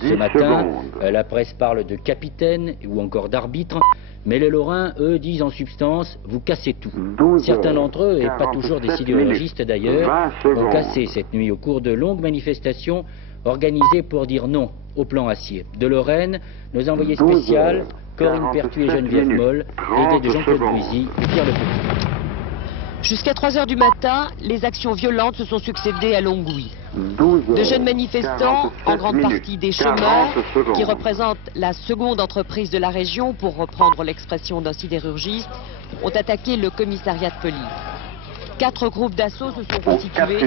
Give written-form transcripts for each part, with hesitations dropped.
Ce matin, la presse parle de capitaine ou encore d'arbitre, mais les Lorrains, eux, disent en substance, vous cassez tout. Certains d'entre eux, et pas toujours des sidérurgistes d'ailleurs, ont cassé cette nuit au cours de longues manifestations organisées pour dire non au plan acier. De Lorraine, nos envoyés spéciaux, Corinne Pertu et Geneviève Moll, aidés de Jean-Claude Buisy et Pierre Lepetit. Jusqu'à 3 h du matin, les actions violentes se sont succédées à Longwy. De jeunes manifestants, en grande partie des chômeurs, qui représentent la seconde entreprise de la région, pour reprendre l'expression d'un sidérurgiste, ont attaqué le commissariat de police. 4 groupes d'assaut se sont constitués.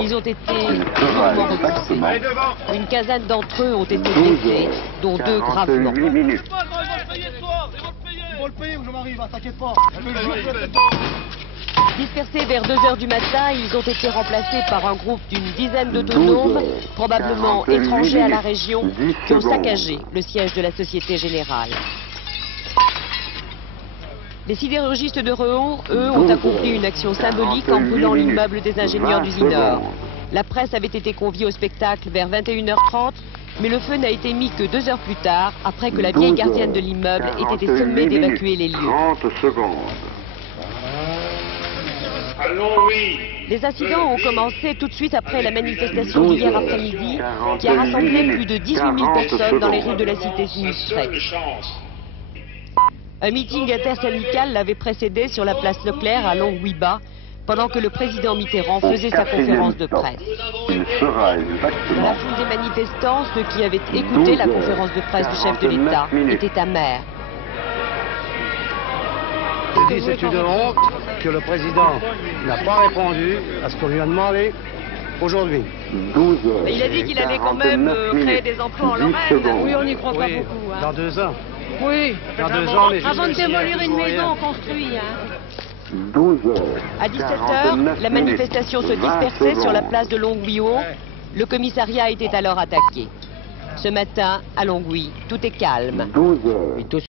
Ils ont été durement repoussés. Une quinzaine d'entre eux ont été blessés, dont 2 gravement. Dispersés vers 2 h du matin, ils ont été remplacés par un groupe d'une dizaine d'autonomes, probablement étrangers à la région, qui ont saccagé le siège de la Société Générale. Les sidérurgistes de Rehon, eux, ont accompli une action symbolique en brûlant l'immeuble des ingénieurs d'Usinor. La presse avait été conviée au spectacle vers 21 h 30, mais le feu n'a été mis que 2 heures plus tard, après que la vieille gardienne de l'immeuble ait été sommée d'évacuer les lieux. Les incidents ont commencé tout de suite après la manifestation d'hier après-midi, qui a rassemblé plus de 18 000 personnes dans les rues de la cité sinistrée. Un meeting intersyndical l'avait précédé sur la place Leclerc à Longwy-Bas, pendant que le président Mitterrand faisait sa conférence de presse. Dans la foule des manifestants, ceux qui avaient écouté la conférence de presse du chef de l'État étaient amers. Je dis c'est une honte que le président n'a pas répondu à ce qu'on lui a demandé aujourd'hui. Mais il a dit qu'il allait quand même créer des emplois en Lorraine. Oui, on n'y croit pas beaucoup. Dans 2 ans. Oui. Dans 2 ans, mais avant de démolir une maison, on construit. À 17 h, la manifestation se dispersait sur la place de Longwy-Haut. Le commissariat était alors attaqué. Ce matin, à Longwy, tout est calme.